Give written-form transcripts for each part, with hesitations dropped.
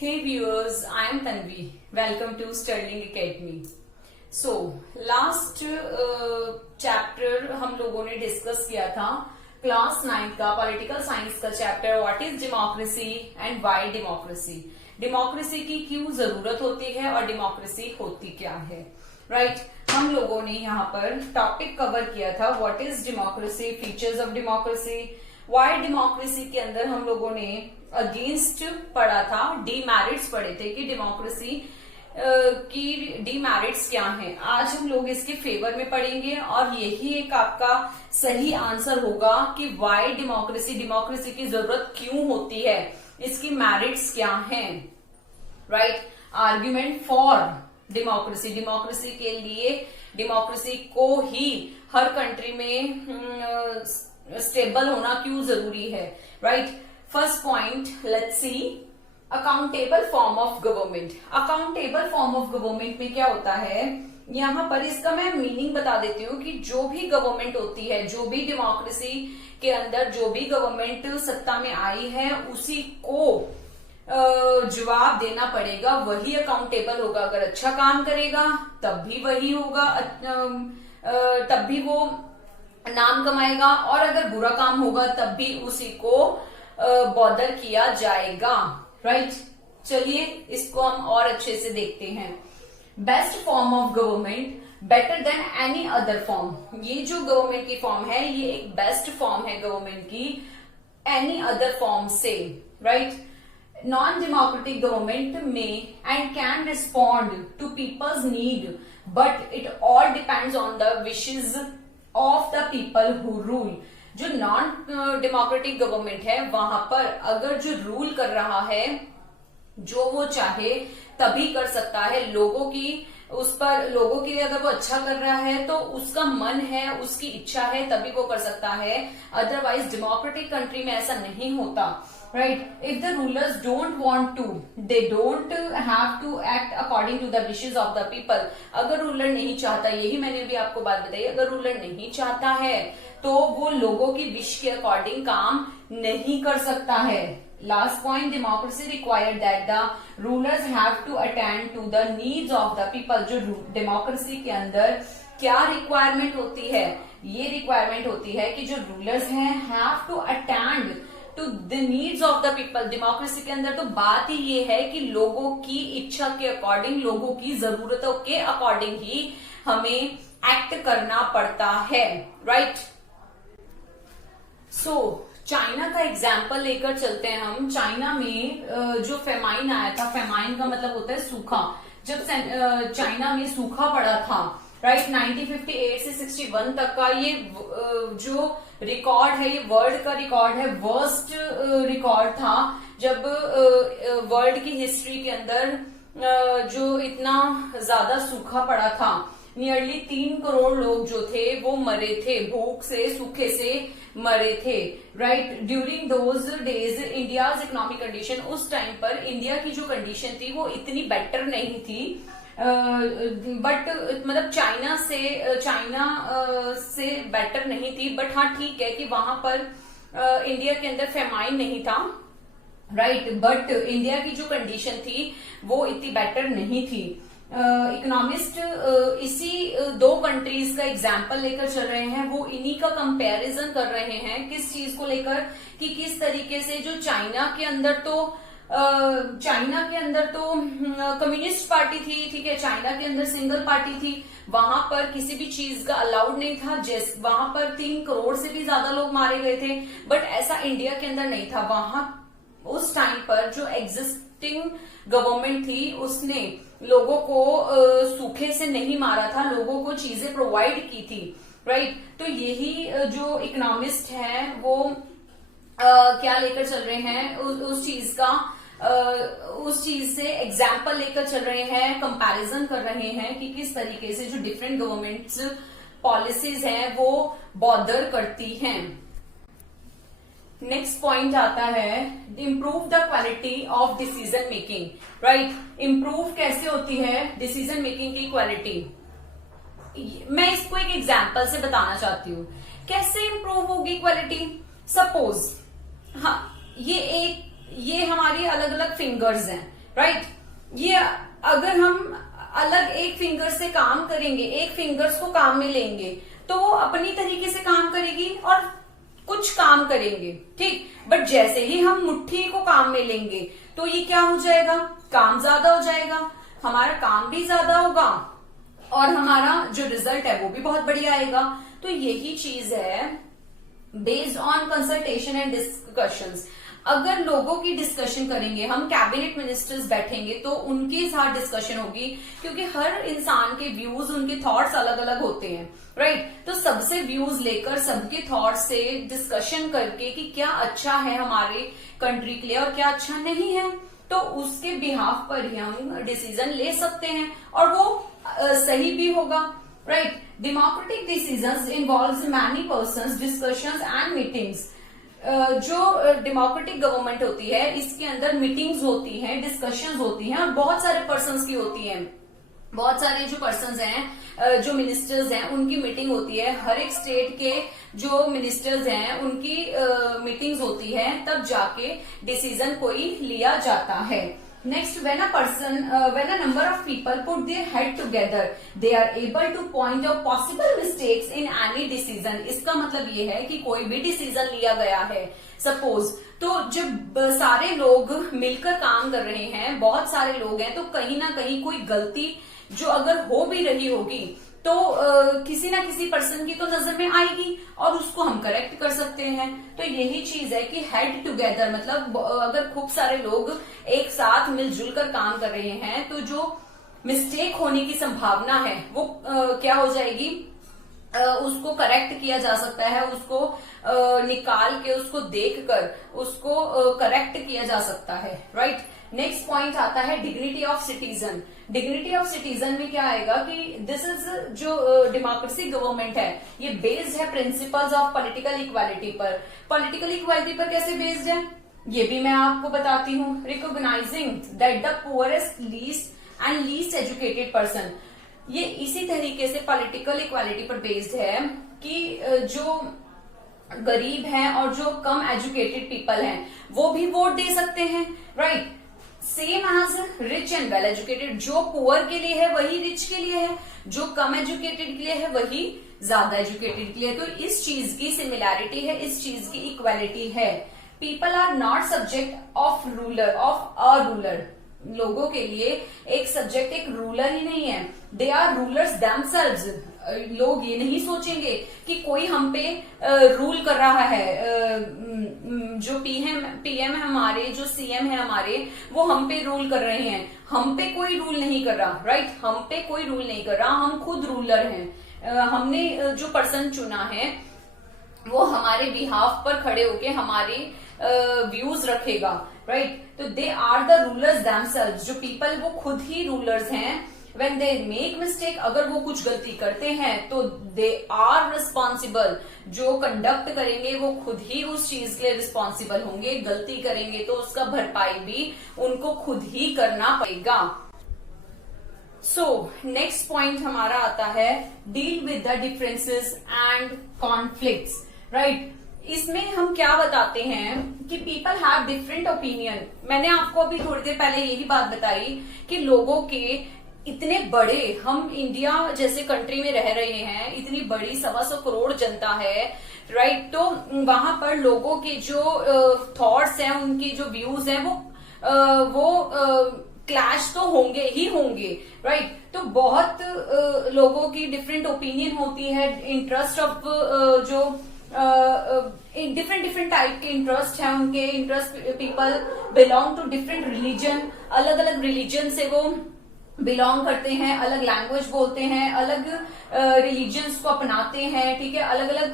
Hey viewers, I am Tanvi. Welcome to Sterling Academy. So, last chapter हम लोगों ने discuss किया था क्लास 9 का पॉलिटिकल साइंस का chapter what is democracy and why democracy. Democracy की क्यों जरूरत होती है और डेमोक्रेसी होती क्या है, राइट। हम लोगों ने यहाँ पर टॉपिक कवर किया था what is democracy, features of democracy, why democracy के अंदर हम लोगों ने अगेंस्ट पढ़ा था, डीमेरिट्स पढ़े थे कि डेमोक्रेसी की डीमेरिट्स क्या हैं। आज हम लोग इसके फेवर में पढ़ेंगे और यही एक आपका सही आंसर होगा कि व्हाई डेमोक्रेसी, डेमोक्रेसी की जरूरत क्यों होती है, इसकी मेरिट्स क्या हैं, right. Argument for democracy, democracy के लिए डेमोक्रेसी को ही हर कंट्री में स्टेबल होना क्यों जरूरी है, right. First point, let's see accountable form of government. Accountable form of government में क्या होता है, यहाँ पर इसका मैं मीनिंग बता देती हूँ कि जो भी गवर्नमेंट होती है, जो भी डेमोक्रेसी के अंदर जो भी गवर्नमेंट सत्ता में आई है उसी को जवाब देना पड़ेगा, वही अकाउंटेबल होगा। अगर अच्छा काम करेगा तब भी वही होगा, तब भी वो नाम कमाएगा, और अगर बुरा काम होगा तब भी उसी को बॉदर किया जाएगा, राइट। चलिए इसको हम और अच्छे से देखते हैं। Best form of government better than any other form. ये जो गवर्नमेंट की फॉर्म है ये एक बेस्ट फॉर्म है गवर्नमेंट की एनी अदर फॉर्म से, राइट। नॉन डेमोक्रेटिक गवर्नमेंट में and can respond to people's need but it all depends on the wishes of the people who rule. जो नॉन डेमोक्रेटिक गवर्नमेंट है वहां पर अगर जो रूल कर रहा है जो वो चाहे तभी कर सकता है, लोगों की उस पर, लोगों के लिए अगर वो अच्छा कर रहा है तो उसका मन है, उसकी इच्छा है तभी वो कर सकता है। अदरवाइज डेमोक्रेटिक कंट्री में ऐसा नहीं होता, right. If the rulers don't want to, they don't have to act according to the wishes of the people. अगर रूलर नहीं चाहता, यही मैंने भी आपको बात बताई, अगर रूलर नहीं चाहता है तो वो लोगों की विश के अकॉर्डिंग काम नहीं कर सकता है। Last point, democracy required that the rulers have to attend to the needs of the people. जो डेमोक्रेसी के अंदर क्या रिक्वायरमेंट होती है, ये रिक्वायरमेंट होती है कि जो रूलर्स हैं have to attend to the needs of the people. Democracy के अंदर तो बात ही ये है कि लोगों की इच्छा के अकॉर्डिंग, लोगों की जरूरतों के अकॉर्डिंग ही हमें एक्ट करना पड़ता है, राइट। सो चाइना का एग्जाम्पल लेकर चलते हैं हम। चाइना में जो फेमाइन आया था, फेमाइन का मतलब होता है सूखा। जब चाइना में सूखा पड़ा था, राइट, 1958 से 61 तक का ये जो रिकॉर्ड है, ये वर्ल्ड का रिकॉर्ड है, वर्स्ट रिकॉर्ड था जब वर्ल्ड की हिस्ट्री के अंदर जो इतना ज्यादा सूखा पड़ा था। नियरली 3 करोड़ लोग जो थे वो मरे थे, भूख से, सूखे से मरे थे, right. During those days India's economic condition, उस टाइम पर इंडिया की जो कंडीशन थी वो इतनी बेटर नहीं थी, बट मतलब चाइना से बेटर नहीं थी, बट हाँ ठीक है कि वहां पर इंडिया के अंदर फेमाइन नहीं था, राइट, बट इंडिया की जो कंडीशन थी वो इतनी बेटर नहीं थी। इकोनॉमिस्ट इसी 2 कंट्रीज का एग्जाम्पल लेकर चल रहे हैं, वो इन्हीं का कंपैरिजन कर रहे हैं। किस चीज को लेकर कि किस तरीके से जो चाइना के अंदर तो कम्युनिस्ट पार्टी थी, ठीक है, चाइना के अंदर सिंगल पार्टी थी, वहां पर किसी भी चीज का अलाउड नहीं था, जैसे वहां पर 3 करोड़ से भी ज्यादा लोग मारे गए थे, बट ऐसा इंडिया के अंदर नहीं था। वहां उस टाइम पर जो एग्जिस्टिंग गवर्नमेंट थी उसने लोगों को सूखे से नहीं मारा था, लोगों को चीजें प्रोवाइड की थी, राइट। तो यही जो इकोनॉमिस्ट हैं वो क्या लेकर चल रहे हैं, उस चीज का उस चीज से एग्जाम्पल लेकर चल रहे हैं, कंपैरिजन कर रहे हैं कि किस तरीके से जो डिफरेंट गवर्नमेंट्स पॉलिसीज हैं वो बॉदर करती हैं। नेक्स्ट पॉइंट आता है improve the quality of decision making, right. Improve कैसे होती है डिसीजन मेकिंग की क्वालिटी, मैं इसको एक एग्जाम्पल से बताना चाहती हूँ। कैसे इम्प्रूव होगी क्वालिटी? सपोज, हाँ, ये हमारी अलग अलग फिंगर्स हैं, राइट। ये अगर हम अलग एक फिंगर से काम करेंगे, एक फिंगर्स को काम में लेंगे, तो वो अपनी तरीके से काम करेगी और कुछ काम करेंगे, ठीक। बट जैसे ही हम मुट्ठी को काम में लेंगे तो ये क्या हो जाएगा, काम ज्यादा हो जाएगा, हमारा काम भी ज्यादा होगा और हमारा जो रिजल्ट है वो भी बहुत बढ़िया आएगा। तो यही चीज है based on consultation and discussions. अगर लोगों की डिस्कशन करेंगे, हम कैबिनेट मिनिस्टर्स बैठेंगे तो उनके साथ डिस्कशन होगी, क्योंकि हर इंसान के व्यूज, उनके थॉट्स अलग अलग होते हैं, राइट। तो सबसे व्यूज लेकर, सबके थॉट्स से डिस्कशन करके कि क्या अच्छा है हमारे कंट्री के लिए और क्या अच्छा नहीं है, तो उसके बिहाफ पर ही हम डिसीजन ले सकते हैं और वो सही भी होगा, right. Democratic decisions involves many persons, discussions and meetings. जो डेमोक्रेटिक गवर्नमेंट होती है इसके अंदर मीटिंग्स होती हैं, डिस्कशंस होती हैं और बहुत सारे पर्संस की होती हैं। बहुत सारे जो पर्संस हैं, जो मिनिस्टर्स हैं, उनकी मीटिंग होती है। हर एक स्टेट के जो मिनिस्टर्स हैं उनकी मीटिंग्स होती है, तब जाके डिसीजन कोई लिया जाता है। Next, when a number of people put their head together, they are able to point out possible mistakes in any decision. इसका मतलब ये है कि कोई भी डिसीजन लिया गया है, सपोज, तो जब सारे लोग मिलकर काम कर रहे हैं, बहुत सारे लोग हैं, तो कहीं ना कहीं कोई गलती जो अगर हो भी रही होगी तो किसी ना किसी पर्सन की तो नजर में आएगी और उसको हम करेक्ट कर सकते हैं। तो यही चीज है कि हेड टुगेदर मतलब अगर खूब सारे लोग एक साथ मिलजुल कर काम कर रहे हैं तो जो मिस्टेक होने की संभावना है वो क्या हो जाएगी, उसको करेक्ट किया जा सकता है, उसको निकाल के, उसको देखकर उसको करेक्ट किया जा सकता है, राइट। नेक्स्ट पॉइंट आता है dignity of citizen. Dignity of citizen में क्या आएगा कि दिस इज जो डेमोक्रेसी गवर्नमेंट है ये बेस्ड है प्रिंसिपल्स ऑफ पॉलिटिकल इक्वालिटी पर। पॉलिटिकल इक्वालिटी पर कैसे बेस्ड है ये भी मैं आपको बताती हूँ। Recognising that the poorest, least and least educated person, ये इसी तरीके से पॉलिटिकल इक्वालिटी पर बेस्ड है कि जो गरीब हैं और जो कम एजुकेटेड पीपल हैं वो भी वोट दे सकते हैं, right. Same as rich and well educated, जो पुअर के लिए है वही रिच के लिए है, जो कम एजुकेटेड के लिए है वही ज्यादा एजुकेटेड के लिए। तो इस चीज की सिमिलैरिटी है, इस चीज की इक्वालिटी है। People are not subject of ruler, of a ruler. लोगों के लिए एक सब्जेक्ट, एक रूलर ही नहीं है, दे आर रूलर्स देमसेल्व्स। लोग ये नहीं सोचेंगे कि कोई हम पे रूल कर रहा है, जो पीएम है हमारे, जो सीएम है हमारे, वो हम पे रूल कर रहे हैं। हम पे कोई रूल नहीं कर रहा, राइट। हम पे कोई रूल नहीं कर रहा, हम खुद रूलर हैं। हमने जो पर्सन चुना है वो हमारे बिहाफ पर खड़े होके हमारे व्यूज रखेगा, राइट। तो they are the rulers themselves, जो पीपल वो खुद ही रूलर्स हैं। When they make mistake, अगर वो कुछ गलती करते हैं तो they are responsible। जो कंडक्ट करेंगे वो खुद ही उस चीज के लिए रिस्पॉन्सिबल होंगे। गलती करेंगे तो उसका भरपाई भी उनको खुद ही करना पड़ेगा। सो नेक्स्ट पॉइंट हमारा आता है deal with the differences and conflicts, right. इसमें हम क्या बताते हैं कि पीपल हैव डिफरेंट ओपिनियन। मैंने आपको अभी थोड़ी देर पहले यही बात बताई कि लोगों के इतने बड़े, हम इंडिया जैसे कंट्री में रह रहे हैं, इतनी बड़ी 125 करोड़ जनता है, राइट। तो वहां पर लोगों के जो थॉट्स हैं, उनके जो व्यूज हैं वो क्लैश तो होंगे ही होंगे, राइट। तो बहुत लोगों की डिफरेंट ओपिनियन होती है। इंटरेस्ट ऑफ जो डिफरेंट टाइप के इंटरेस्ट है, उनके interest, people belong to different religion, अलग अलग रिलीजन से वो बिलोंग करते हैं, अलग लैंग्वेज बोलते हैं, अलग रिलीजन्स को अपनाते हैं, ठीक है, अलग अलग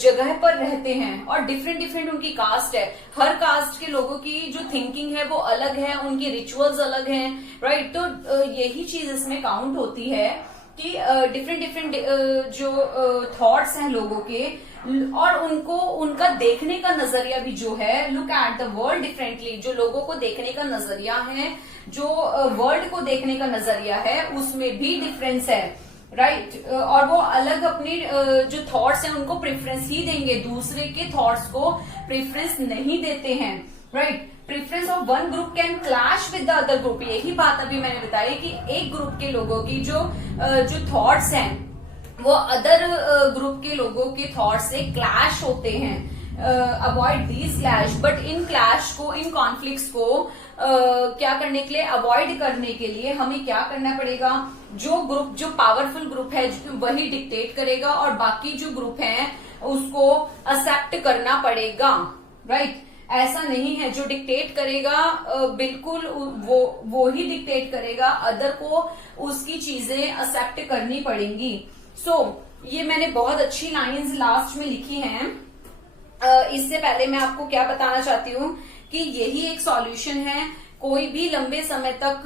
जगह पर रहते हैं और डिफरेंट उनकी कास्ट है। हर कास्ट के लोगों की जो थिंकिंग है वो अलग है, उनकी रिचुअल्स अलग हैं, राइट। तो यही चीज इसमें काउंट होती है कि डिफरेंट जो थॉट्स हैं लोगों के, और उनको उनका देखने का नजरिया भी जो है, look at the world differently, जो लोगों को देखने का नजरिया है, जो वर्ल्ड को देखने का नजरिया है, उसमें भी डिफरेंस है, राइट। और वो अलग अपने जो थॉट्स हैं उनको प्रेफरेंस ही देंगे, दूसरे के थॉट्स को प्रेफरेंस नहीं देते हैं, right. Preference of one group can clash with the other group, यही बात अभी मैंने बताई कि एक ग्रुप के लोगों की जो थॉट्स हैं वो अदर ग्रुप के लोगों के थॉट्स से क्लैश होते हैं। Avoid these clash, but in clash को, इन कॉन्फ्लिक्ट्स को क्या करने के लिए, अवॉइड करने के लिए हमें क्या करना पड़ेगा, जो ग्रुप, जो पावरफुल ग्रुप है वही डिक्टेट करेगा और बाकी जो ग्रुप है उसको एक्सेप्ट करना पड़ेगा, राइट। ऐसा नहीं है जो डिक्टेट करेगा बिल्कुल वो ही डिक्टेट करेगा, अदर को उसकी चीजें एक्सेप्ट करनी पड़ेंगी। ये मैंने बहुत अच्छी लाइंस लास्ट में लिखी हैं। इससे पहले मैं आपको क्या बताना चाहती हूँ कि यही एक सॉल्यूशन है। कोई भी लंबे समय तक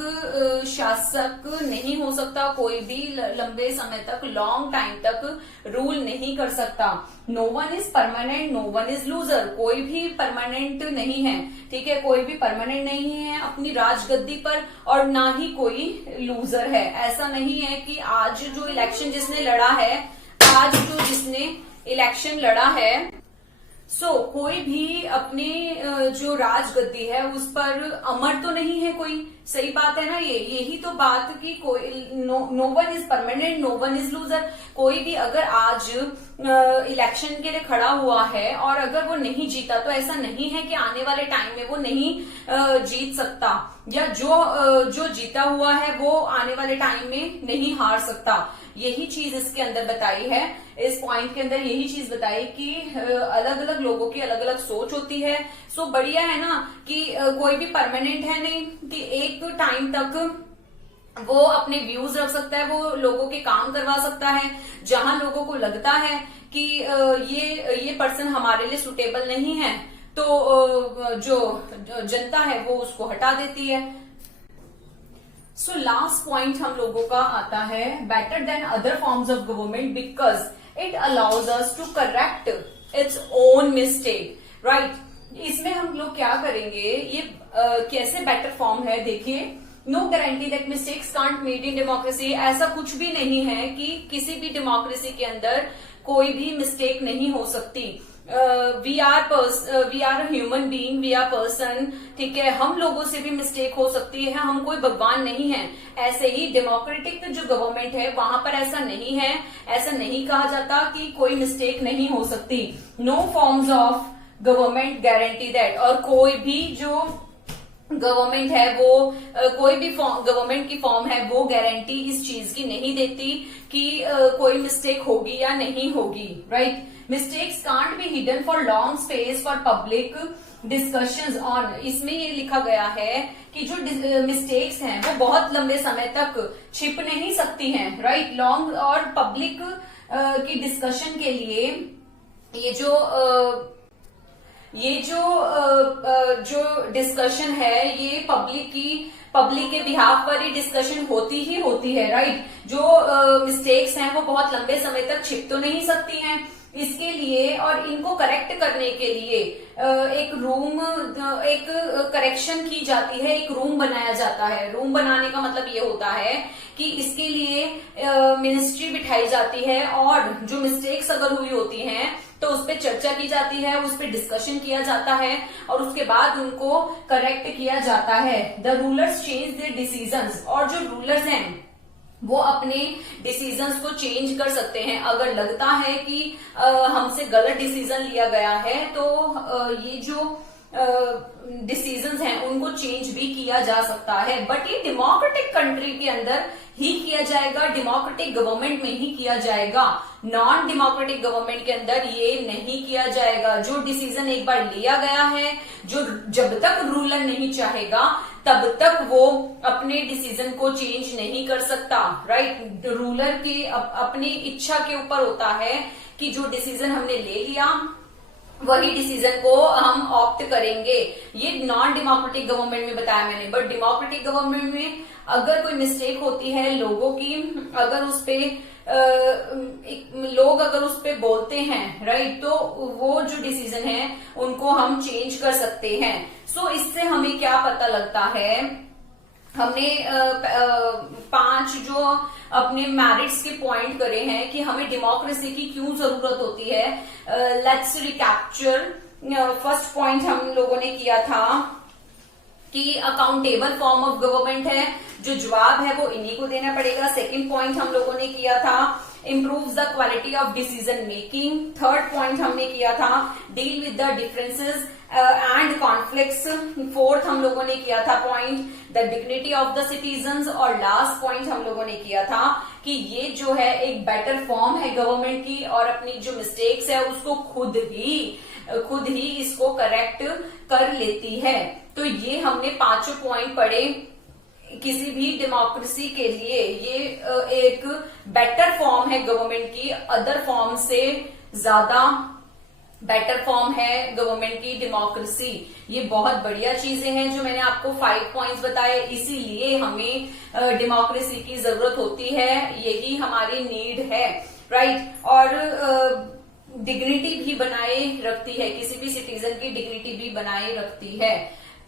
शासक नहीं हो सकता, कोई भी लंबे समय तक, लॉन्ग टाइम तक रूल नहीं कर सकता। No one is permanent, no one is loser, कोई भी परमानेंट नहीं है, ठीक है, कोई भी परमानेंट नहीं है अपनी राजगद्दी पर और ना ही कोई लूजर है। ऐसा नहीं है कि आज जो इलेक्शन जिसने लड़ा है, आज जो जिसने इलेक्शन लड़ा है, कोई भी अपने जो राजगद्दी है उस पर अमर तो नहीं है कोई, सही बात है ना। यही तो बात कि कोई no one is permanent, no one is loser. कोई भी अगर आज इलेक्शन के लिए खड़ा हुआ है और अगर वो नहीं जीता तो ऐसा नहीं है कि आने वाले टाइम में वो नहीं जीत सकता, या जो जीता हुआ है वो आने वाले टाइम में नहीं हार सकता। यही चीज इसके अंदर बताई है, इस पॉइंट के अंदर यही चीज बताई कि अलग अलग लोगों की अलग अलग सोच होती है। बढ़िया है ना कि कोई भी परमानेंट है नहीं, कि एक टाइम तक वो अपने व्यूज रख सकता है, वो लोगों के काम करवा सकता है। जहां लोगों को लगता है कि ये पर्सन हमारे लिए सुटेबल नहीं है तो जो जनता है वो उसको हटा देती है। लास्ट पॉइंट हम लोगों का आता है, better than other forms of government because it allows us to correct its own mistake, right. इसमें हम लोग क्या करेंगे, ये कैसे बेटर फॉर्म है, देखिए। No guarantee that mistakes can't made in democracy, ऐसा कुछ भी नहीं है कि किसी भी डेमोक्रेसी के अंदर कोई भी मिस्टेक नहीं हो सकती। We are human being, we are person, ठीक है, हम लोगों से भी मिस्टेक हो सकती है, हम कोई भगवान नहीं है। ऐसे ही डेमोक्रेटिक जो गवर्नमेंट है वहां पर ऐसा नहीं है, ऐसा नहीं कहा जाता कि कोई मिस्टेक नहीं हो सकती। No forms of government guarantee that, और कोई भी जो गवर्नमेंट है वो कोई भी गवर्नमेंट की फॉर्म है वो गारंटी इस चीज की नहीं देती कि कोई मिस्टेक होगी या नहीं होगी, right. Mistakes can't be hidden for long space for public discussions on, इसमें ये लिखा गया है कि जो मिस्टेक्स हैं वो बहुत लंबे समय तक छिप नहीं सकती हैं, राइट। लॉन्ग और पब्लिक की डिस्कशन के लिए जो डिस्कशन है ये पब्लिक के बिहाफ पर ही डिस्कशन होती ही होती है, राइट। जो मिस्टेक्स हैं वो बहुत लंबे समय तक छिप तो नहीं सकती हैं। इसके लिए और इनको करेक्ट करने के लिए एक करेक्शन की जाती है, एक रूम बनाया जाता है। रूम बनाने का मतलब ये होता है कि इसके लिए मिनिस्ट्री बिठाई जाती है और जो मिस्टेक्स अगर हुई होती हैं तो उस पर चर्चा की जाती है, उस पर डिस्कशन किया जाता है और उसके बाद उनको करेक्ट किया जाता है। The rulers change their decisions, और जो रूलर्स हैं वो अपने डिसीजंस को चेंज कर सकते हैं। अगर लगता है कि हमसे गलत डिसीजन लिया गया है तो ये जो डिसीजंस हैं उनको चेंज भी किया जा सकता है, बट ये डेमोक्रेटिक कंट्री के अंदर ही किया जाएगा, डेमोक्रेटिक गवर्नमेंट में ही किया जाएगा। नॉन डेमोक्रेटिक गवर्नमेंट के अंदर ये नहीं किया जाएगा। जो डिसीजन एक बार लिया गया है, जो जब तक रूलर नहीं चाहेगा तब तक वो अपने डिसीजन को चेंज नहीं कर सकता, राइट। रूलर की अपनी इच्छा के ऊपर होता है कि जो डिसीजन हमने ले लिया वही डिसीजन को हम ऑप्ट करेंगे। ये नॉन डेमोक्रेटिक गवर्नमेंट में बताया मैंने, बट डेमोक्रेटिक गवर्नमेंट में अगर कोई मिस्टेक होती है लोगों की, अगर उस पे लोग अगर उस पे बोलते हैं, राइट, तो वो जो डिसीजन है उनको हम चेंज कर सकते हैं। इससे हमें क्या पता लगता है, हमने 5 जो अपने मेरिट्स के पॉइंट करे हैं कि हमें डेमोक्रेसी की क्यों जरूरत होती है। Let's recapture. फर्स्ट पॉइंट हम लोगों ने किया था कि अकाउंटेबल फॉर्म ऑफ गवर्नमेंट है, जो जवाब है वो इन्हीं को देना पड़ेगा। सेकंड पॉइंट हम लोगों ने किया था improves the quality of decision making। Third point हमने किया था deal with the differences and conflicts। Fourth हम लोगों ने किया था point the dignity of the citizens। और लास्ट पॉइंट हम लोगों ने किया था कि ये जो है एक बेटर फॉर्म है गवर्नमेंट की, और अपनी जो मिस्टेक्स है उसको खुद ही इसको करेक्ट कर लेती है। तो ये हमने पांचों पॉइंट पढ़े। किसी भी डेमोक्रेसी के लिए ये एक बेटर फॉर्म है गवर्नमेंट की, अदर फॉर्म से ज्यादा बेटर फॉर्म है गवर्नमेंट की डेमोक्रेसी। ये बहुत बढ़िया चीजें हैं जो मैंने आपको 5 पॉइंट्स बताए, इसीलिए हमें डेमोक्रेसी की जरूरत होती है, यही हमारी नीड है, राइट। और डिग्निटी भी बनाए रखती है, किसी भी सिटीजन की डिग्निटी भी बनाए रखती है।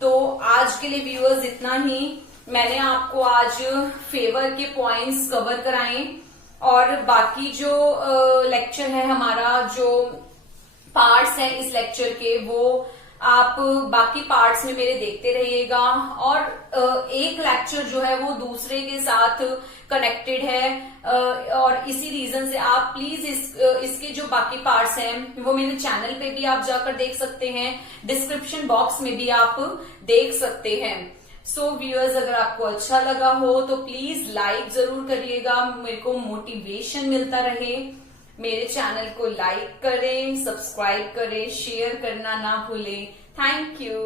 तो आज के लिए व्यूअर्स इतना ही। मैंने आपको आज फेवर के पॉइंट्स कवर कराए, और बाकी जो लेक्चर है हमारा, जो पार्ट्स हैं इस लेक्चर के, वो आप बाकी पार्ट्स में मेरे देखते रहिएगा। और एक लेक्चर जो है वो दूसरे के साथ कनेक्टेड है, और इसी रीजन से आप प्लीज इसके जो बाकी पार्ट्स हैं वो मेरे चैनल पे भी आप जाकर देख सकते हैं, डिस्क्रिप्शन बॉक्स में भी आप देख सकते हैं। सो व्यूअर्स, अगर आपको अच्छा लगा हो तो प्लीज लाइक जरूर करिएगा, मेरे को मोटिवेशन मिलता रहे। मेरे चैनल को लाइक करें, सब्सक्राइब करें, शेयर करना ना भूलें। Thank you.